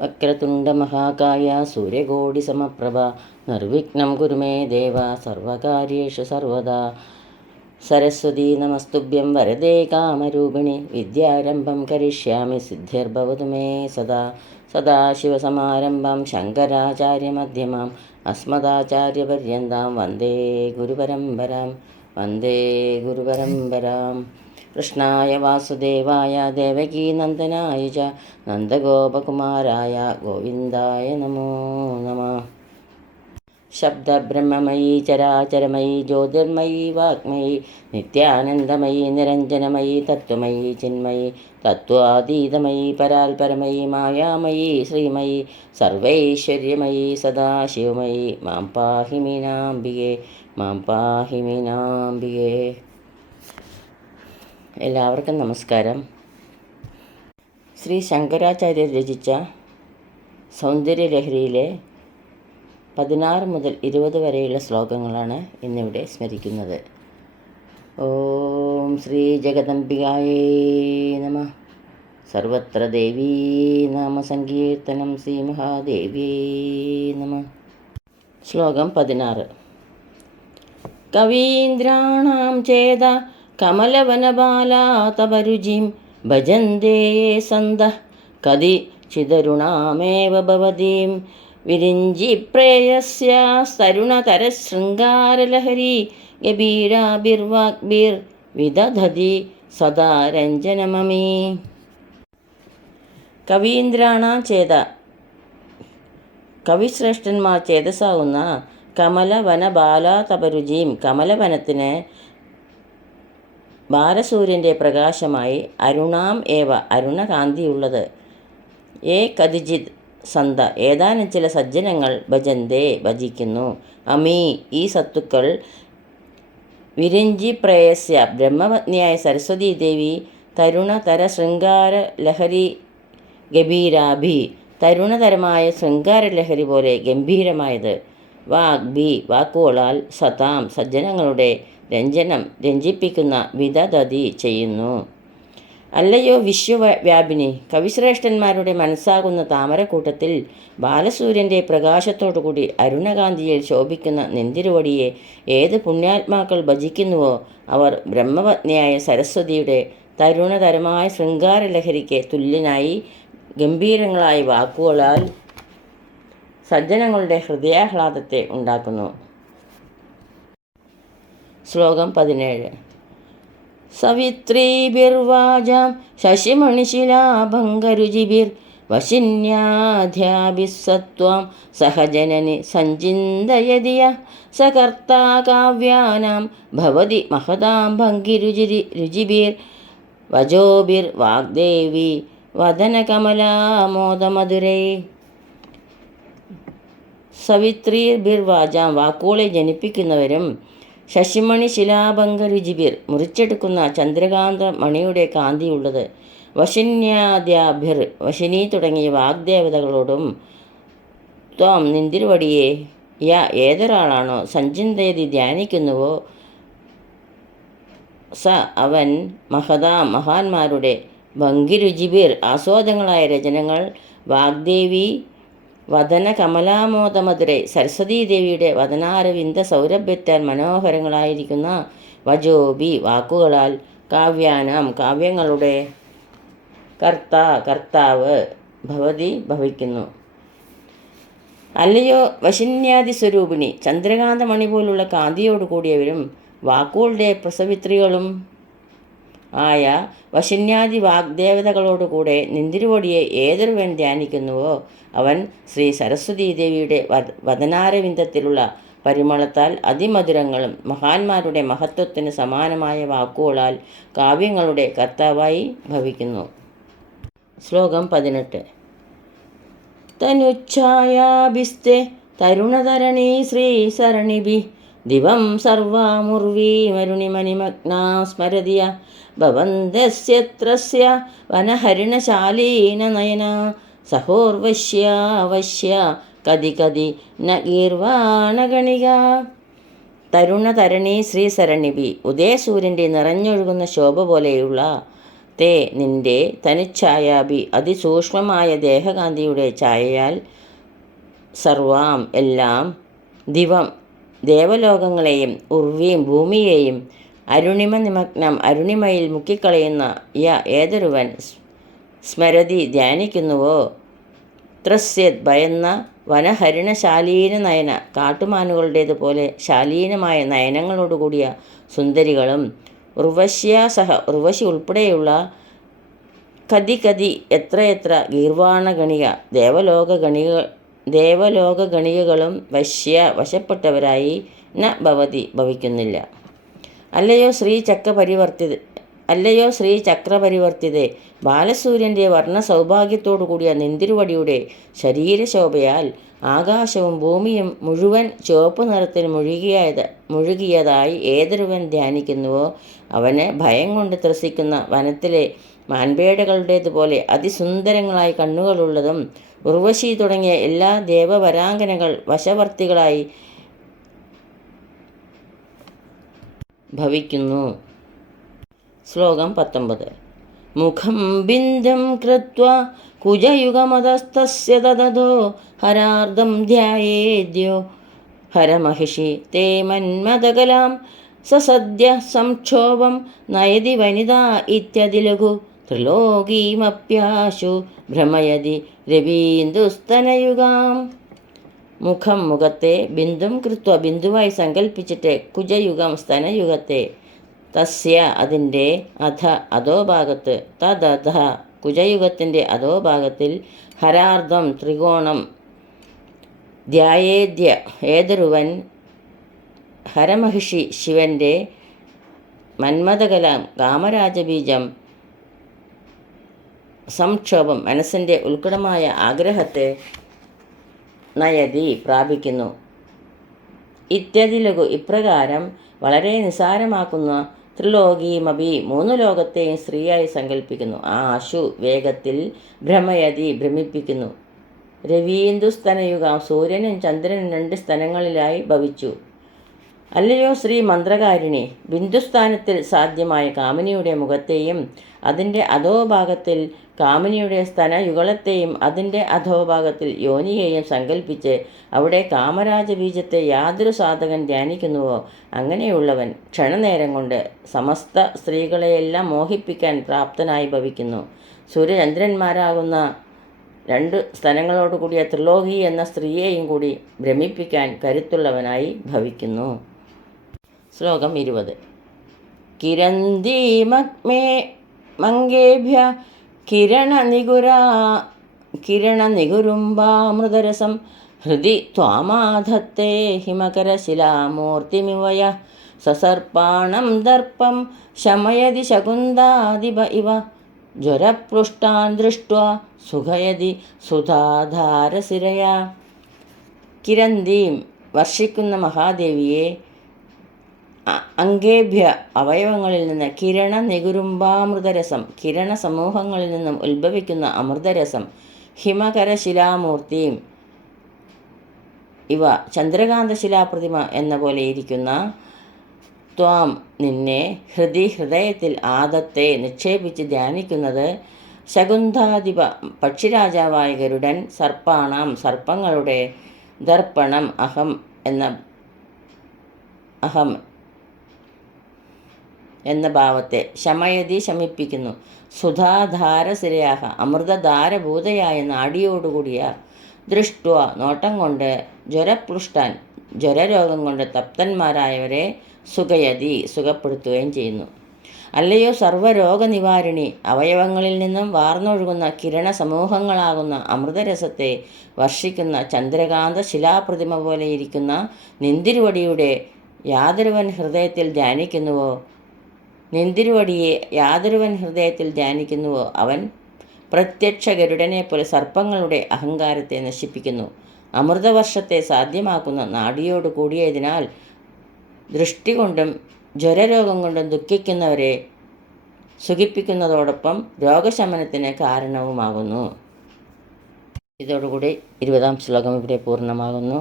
വക്രതുണ്ടമഹാകായ സൂര്യകോടിസമപ്രഭ നിർവിഘ്നം കുരു മേ ദേവ സർവകാര്യേഷു സർവദാ. സരസ്വതീ നമസ്തുഭ്യം വരദേ കാമരൂപിണി വിദ്യാരംഭം കരിഷ്യാമി സിദ്ധിർഭവതു മേ സദാ. സദാശിവസമാരംഭം ശങ്കരാചാര്യമധ്യമാം അസ്മദാചാര്യപര്യന്താം വന്ദേ ഗുരുപരമ്പരാം. കൃഷ്ണായ വാസുദേവായ ദേവകീനന്ദനായ ച നന്ദഗോപകുമാരായ ഗോവിന്ദായ നമോ നമഃ. ശബ്ദബ്രഹ്മമയീ ചരാചരമയീ ജ്യോതിർമയീ വാഗ്മയീ നിത്യാനന്ദമയീ നിരഞ്ജനമയീ തത്വമയീ ചിന്മയീ തത്വാതീതമയീ പരാൽപരമയീ മായാമയീ ശ്രീമയീ സർവൈശ്വര്യമയീ സദാശിവമയീ മാം പാഹി മീനാംബികേ. എല്ലാവർക്കും നമസ്കാരം. ശ്രീ ശങ്കരാചാര്യർ രചിച്ച സൗന്ദര്യലഹരിയിലെ 16 മുതൽ 20 വരെയുള്ള ശ്ലോകങ്ങളാണ് ഇന്നിവിടെ സ്മരിക്കുന്നത്. ഓം ശ്രീ ജഗദംബികായേ നമഃ. സർവത്ര ദേവീ നാമസങ്കീർത്തനം ശ്രീ മഹാദേവ്യേ നമഃ. ശ്ലോകം 16. കവീന്ദ്രാണാം ചേത കമലവനബാലാ തവ രുചിം ഭജന്തേ സന്തഃ കതി ചിദരുണാമേവ ഭവതീം വിരിഞ്ചിപ്രേയസ്യാസ്തരുണതരശൃംഗാരലഹരി ഗഭീരാഭിർവാഗ്ഭിർവിദധതി സദാ രഞ്ജനമമീ. കവീന്ദ്രാണാം ചേത, കവിശ്രേഷ്ഠന്മാർ ചേതസാവുന്ന കമലവനബാലാ തവ രുചിം, കമലവനത്തിന് ബാലസൂര്യൻ്റെ പ്രകാശമായി അരുണാം ഏവ, അരുണകാന്തിയുള്ളത്, ഏ കതിജിത് സന്ത, ഏതാനും ചില സജ്ജനങ്ങൾ, ഭജന്തേ ഭജിക്കുന്നു, അമീ ഈ സത്തുക്കൾ, വിരിഞ്ചി പ്രേയസ്യ ബ്രഹ്മപത്നിയായ സരസ്വതീ ദേവി, തരുണതര ശൃംഗാര ലഹരി ഗഭീരാഭി, തരുണതരമായ ശൃംഗാരലഹരി പോലെ ഗംഭീരമായത്, വാഗ്ഭി വാക്കുകളാൽ, സതാം സജ്ജനങ്ങളുടെ രഞ്ജിപ്പിക്കുന്ന വിദധതി ചെയ്യുന്നു. അല്ലയോ വിശ്വവ്യാപിനി, കവിശ്രേഷ്ഠന്മാരുടെ മനസ്സാകുന്ന താമരക്കൂട്ടത്തിൽ ബാലസൂര്യൻ്റെ പ്രകാശത്തോടുകൂടി അരുണകാന്തിയിൽ ശോഭിക്കുന്ന നെന്തിരുവടിയെ ഏത് പുണ്യാത്മാക്കൾ ഭജിക്കുന്നുവോ അവർ ബ്രഹ്മപത്നിയായ സരസ്വതിയുടെ തരുണതരമായ ശൃംഗാരലഹരിക്ക് തുല്യനായി ഗംഭീരങ്ങളായ വാക്കുകളാൽ സജ്ജനങ്ങളുടെ ഹൃദയാഹ്ലാദത്തെ ഉണ്ടാക്കുന്നു. ശ്ലോകം 17. സവിത്രീഭിർവാജാം ശശിമണിശിലാഭംഗരുചിഭിർ വശിന്യാധ്യാഭിസ്സത്വാം സഹജനനി സഞ്ചിന്തയതിയ സകർത്താ കാവ്യാനാം ഭവതി മഹതാം ഭംഗിരുചിഭിർ വജോഭിർ വാഗ്ദേവി വദനകമലാമോദമധുരൈ. സവിത്രീഭിർവാജാം വാക്കുകളെ ജനിപ്പിക്കുന്നവരും, ശശിമണി ശിലാഭംഗരുചിഭിർ മുറിച്ചെടുക്കുന്ന ചന്ദ്രകാന്ത മണിയുടെ കാന്തിയുള്ളത്, വശിന്യാദ്യാഭിർ വശിനി തുടങ്ങിയ വാഗ്ദേവതകളോടും, ത്വം നിന്തിരുവടിയെ ഏതൊരാളാണോ സഞ്ചിന്തയതി ധ്യാനിക്കുന്നുവോ, സ അവൻ, മഹതാം മഹാന്മാരുടെ, ഭംഗിരുചിഭിർ ആസ്വാദങ്ങളായ രചനകൾ, വാഗ്ദേവി വദന കമലാമോദമധുരൈ സരസ്വതീദേവിയുടെ വദനാരവിന്ദ സൗരഭ്യത്താൽ മനോഹരങ്ങളായിരിക്കുന്ന, വജോബി വാക്കുകളാൽ, കാവ്യാനാം കാവ്യങ്ങളുടെ, കർത്താവ് ഭവതി ഭവിക്കുന്നു. അല്ലയോ വശിന്യാദി സ്വരൂപിണി, ചന്ദ്രകാന്തമണി പോലുള്ള കാന്തിയോട് കൂടിയവരും വാക്കുകളുടെ പ്രസവിത്രികളും ആയ വശിന്യാദി വാഗ്ദേവതകളോടുകൂടെ നിന്തിരുവടിയെ ഏതൊരുവൻ ധ്യാനിക്കുന്നുവോ അവൻ ശ്രീ സരസ്വതീദേവിയുടെ വദനാരവിന്ദത്തിലുള്ള പരിമളത്താൽ അതിമധുരങ്ങളും മഹാന്മാരുടെ മഹത്വത്തിന് സമാനമായ വാക്കുകളാൽ കാവ്യങ്ങളുടെ കർത്താവായി ഭവിക്കുന്നു. ശ്ലോകം 18. തനുച്ഛായാഭിസ്തേ തരുണതരണീ ശ്രീസരണിഭി ദിവം സർവാമുർവീമരുണിമണിമഗ്നാ സ്മരതിയ ഭവന്തസ്യത്രസ്യ വനഹരിണശാലീന നയന സഹോർവശ്യ കതി കതി ന ഗീർവാണഗണിക. തരുണതരണി ശ്രീസരണിഭി, ഉദയസൂര്യൻ്റെ നിറഞ്ഞൊഴുകുന്ന ശോഭ പോലെയുള്ള തേ നിന്റെ തനിച്ഛായാഭി അതിസൂക്ഷ്മമായ ദേഹകാന്തിയുടെ ഛായയാൽ സർവാം എല്ലാം ദിവം ദേവലോകങ്ങളെയും ഉർവീം ഭൂമിയെയും അരുണിമ നിമഗ്നം അരുണിമയിൽ മുക്കിക്കളയുന്ന ഏതൊരുവൻ സ്മരതി ധ്യാനിക്കുന്നുവോ ത്രസ്യത് ഭയന്ന വനഹരിണശാലീന നയന കാട്ടുമാനുകളുടേതുപോലെ ശാലീനമായ നയനങ്ങളോടുകൂടിയ സുന്ദരികളും ഉർവശ്യാസഹ ഉർവശി ഉൾപ്പെടെയുള്ള കതി എത്രയെത്ര ഗീർവാണഗണിക ദേവലോകഗണികകളും വശപ്പെട്ടവരായി ഭവിക്കുന്നില്ല. അല്ലയോ ശ്രീ ചക്രപരിവർത്തിതെ, ബാലസൂര്യൻ്റെ വർണ്ണ സൗഭാഗ്യത്തോടുകൂടിയ നിന്തിരുവടിയുടെ ശരീരശോഭയാൽ ആകാശവും ഭൂമിയും മുഴുവൻ ചുവപ്പ് നിറത്തിൽ മുഴുകിയതായി ഏതൊരുവൻ ധ്യാനിക്കുന്നുവോ അവന് ഭയം കൊണ്ട് ത്രസിക്കുന്ന വനത്തിലെ മാൻപേടകളുടേതുപോലെ അതിസുന്ദരങ്ങളായി കണ്ണുകളുള്ളതും ഉർവശി തുടങ്ങിയ എല്ലാ ദേവവരാംഗനകൾ വശവർത്തികളായി ഭവിക്കുന്നു. ശ്ലോകം 19. മുഖം ബിന്ദും കൃത്വാ കുജയുഗമതസ്തസ്യ ദദതോ ഹരാർദ്ധം ധ്യായേദ്യോ ഹരമഹിഷി തേ മന്മദകലാം സസദ്യ സംക്ഷോഭം നയതി വനിതാ ഇത്യതിലഘു ത്രിലോകീമപ്യാശു ഭ്രമയതി രവീന്ദുസ്തനയുഗാം. മുഖത്തെ ബിന്ദും കൃത്വ ബിന്ദുവായി സങ്കല്പിച്ചിട്ട് കുജയുഗം സ്തനയുഗത്തെ തസ്യ അതിൻ്റെ അധോഭാഗത്ത് തദധ കുജയുഗത്തിൻ്റെ അധോഭാഗത്തിൽ ഹരാർദ്ധം ത്രികോണം ധ്യായേദ്യ ഏതൊരുവൻ ഹരമഹിഷി ശിവൻ്റെ മന്മഥകലാം കാമരാജബീജം സംക്ഷോഭം മനസ്സിൻ്റെ ഉത്കടമായ ആഗ്രഹത്തെ നയതി പ്രാപിക്കുന്നു. ഇത്യതിലഘു ഇപ്രകാരം വളരെ നിസാരമാക്കുന്ന ത്രിലോകീമപി മൂന്ന് ലോകത്തെയും സ്ത്രീയായി സങ്കല്പിക്കുന്നു. ആശു വേഗത്തിൽ ഭ്രമയതി ഭ്രമിപ്പിക്കുന്നു. രവീന്ദുസ്തനയുഗം സൂര്യനും ചന്ദ്രനും 2 സ്ഥലങ്ങളിലായി ഭവിച്ചു. അല്ലയോ ശ്രീ മന്ത്രകാരിണി, ബിന്ദുസ്ഥാനത്തിൽ സാധ്യമായ കാമിനിയുടെ മുഖത്തെയും അതിൻ്റെ അധോഭാഗത്തിൽ കാമിനിയുടെ സ്തനയുഗളത്തെയും അതിൻ്റെ അധോഭാഗത്തിൽ യോനിയെയും സങ്കല്പിച്ച് അവിടെ കാമരാജബീജത്തെ യാതൊരു സാധകൻ ധ്യാനിക്കുന്നുവോ അങ്ങനെയുള്ളവൻ ക്ഷണനേരം കൊണ്ട് സമസ്ത സ്ത്രീകളെയെല്ലാം മോഹിപ്പിക്കാൻ പ്രാപ്തനായി ഭവിക്കുന്നു. സൂര്യചന്ദ്രന്മാരാകുന്ന 2 സ്ഥലങ്ങളോടുകൂടിയ ത്രിലോകി എന്ന സ്ത്രീയെയും കൂടി ഭ്രമിപ്പിക്കാൻ കരുത്തുള്ളവനായി ഭവിക്കുന്നു. ശ്ലോകം 20. കിരന്തീമഗ്മേ മംഗേഭ്യ കിരണനികുരുംബാമൃതരസം ഹൃദി ത്വാമാധത്തെ ഹിമകരശിലാമൂർത്തിമിവയ സസർപ്പാണം ദർപ്പം ശമയതി ശകുന്താദിപ ഇവ ജ്വരപൃഷ്ടാൻ ദൃഷ്ട്വാ സുഖയതി സുധാധാരസിരയാ. കിരന്തീം വർഷിക്കുന്ന മഹാദേവിയെ അംഗേഭ്യ അവയവങ്ങളിൽ നിന്ന് കിരണ നികുരുംബാമൃതരസം കിരണ സമൂഹങ്ങളിൽ നിന്നും ഉത്ഭവിക്കുന്ന അമൃതരസം ഹിമകരശിലാമൂർത്തിയും ഇവ ചന്ദ്രകാന്തശിലാപ്രതിമ എന്ന പോലെ ഇരിക്കുന്ന ത്വാം നിന്നെ ഹൃദയത്തിൽ ആദത്തെ നിക്ഷേപിച്ച് ധ്യാനിക്കുന്നത് ശകുന്ധാധിപ പക്ഷിരാജാവായ ഗരുഡൻ സർപ്പാണാം സർപ്പങ്ങളുടെ ദർപ്പണം അഹം എന്ന ഭാവത്തെ ശമയതി ശമിപ്പിക്കുന്നു. സുധാധാരസിരയാഹ അമൃതധാരഭൂതയായ നാഡിയോടുകൂടിയ ദൃഷ്ട്വ നോട്ടം കൊണ്ട് ജ്വരപൃഷ്ടാൻ ജ്വരരോഗം കൊണ്ട് തപ്തന്മാരായവരെ സുഖയതി സുഖപ്പെടുത്തുകയും ചെയ്യുന്നു. അല്ലയോ സർവ്വരോഗനിവാരിണി, അവയവങ്ങളിൽ നിന്നും വാർന്നൊഴുകുന്ന കിരണ സമൂഹങ്ങളാകുന്ന അമൃതരസത്തെ വർഷിക്കുന്ന ചന്ദ്രകാന്ത ശിലാപ്രതിമ പോലെ ഇരിക്കുന്ന നിന്തിരുവടിയുടെ യാതൊരുവൻ ഹൃദയത്തിൽ ധ്യാനിക്കുന്നുവോ അവൻ പ്രത്യക്ഷ ഗരുഡനെ പോലെ സർപ്പങ്ങളുടെ അഹങ്കാരത്തെ നശിപ്പിക്കുന്നു. അമൃതവർഷത്തെ സാധ്യമാക്കുന്ന നാഡിയോട് കൂടിയതിനാൽ ദൃഷ്ടി കൊണ്ടും ജ്വരരോഗം കൊണ്ടും ദുഃഖിക്കുന്നവരെ സുഖിപ്പിക്കുന്നതോടൊപ്പം രോഗശമനത്തിന് കാരണവുമാകുന്നു. ഇതോടുകൂടി 20-ാം ശ്ലോകം ഇവിടെ പൂർണ്ണമാകുന്നു.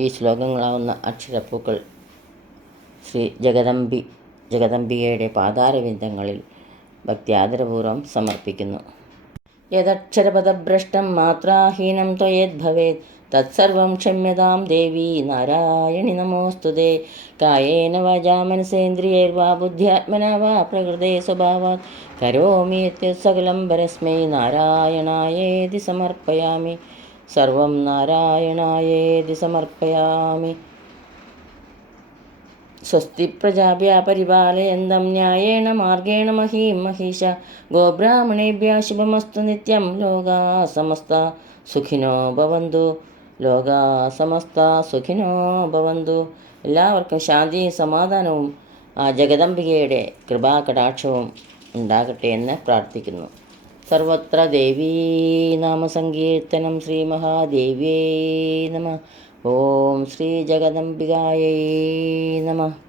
ഈ ശ്ലോകങ്ങളാവുന്ന അക്ഷരപ്പൂക്കൾ ശ്രീ ജഗദംബികയുടെ പാതാരവിന്ദങ്ങളിൽ ഭക്ത്യാദരപൂർവ്വം സമർപ്പിക്കുന്നു. യദക്ഷരപദഭ്രഷ്ടം മാത്രാഹീനം ത്വയേദ്ഭവേത് തത്സർവം ക്ഷമ്യതാം ദേവി നാരായണി നമോസ്തുതേ. കായേന വാചാ മനസേന്ദ്രിയൈർവാ ബുദ്ധ്യാത്മനാ വാ പ്രകൃതേ സ്വഭാവാത് കരോമി യത്യത് സകലം പരസ്മൈ നാരായണായേതി സമർപ്പയാമി. സർവം നാരായണായേതി സമർപ്പയാമി. സ്വസ്തി പ്രജാഭ്യഃ പരിപാലയന്തം ന്യായേന മാർഗേണ മഹീം മഹീഷാ. ഗോബ്രാഹ്മണേഭ്യഃ ശുഭമസ്തു നിത്യം. ലോകാ സമസ്താ സുഖിനോ ഭവന്തു. ലോകാ സമസ്താ സുഖിനോ ഭവന്തു. എല്ലാവർക്കും ശാന്തിയും സമാധാനവും ആ ജഗദംബികയുടെ കൃപാകടാക്ഷവും ഉണ്ടാകട്ടെ എന്ന് പ്രാർത്ഥിക്കുന്നു. സർവത്ര ദേവീ നാമസങ്കീർത്തനം. ശ്രീ മഹാദേവ്യേ നമഃ. ഓം ശ്രീ ജഗദംബികായൈ നമഃ.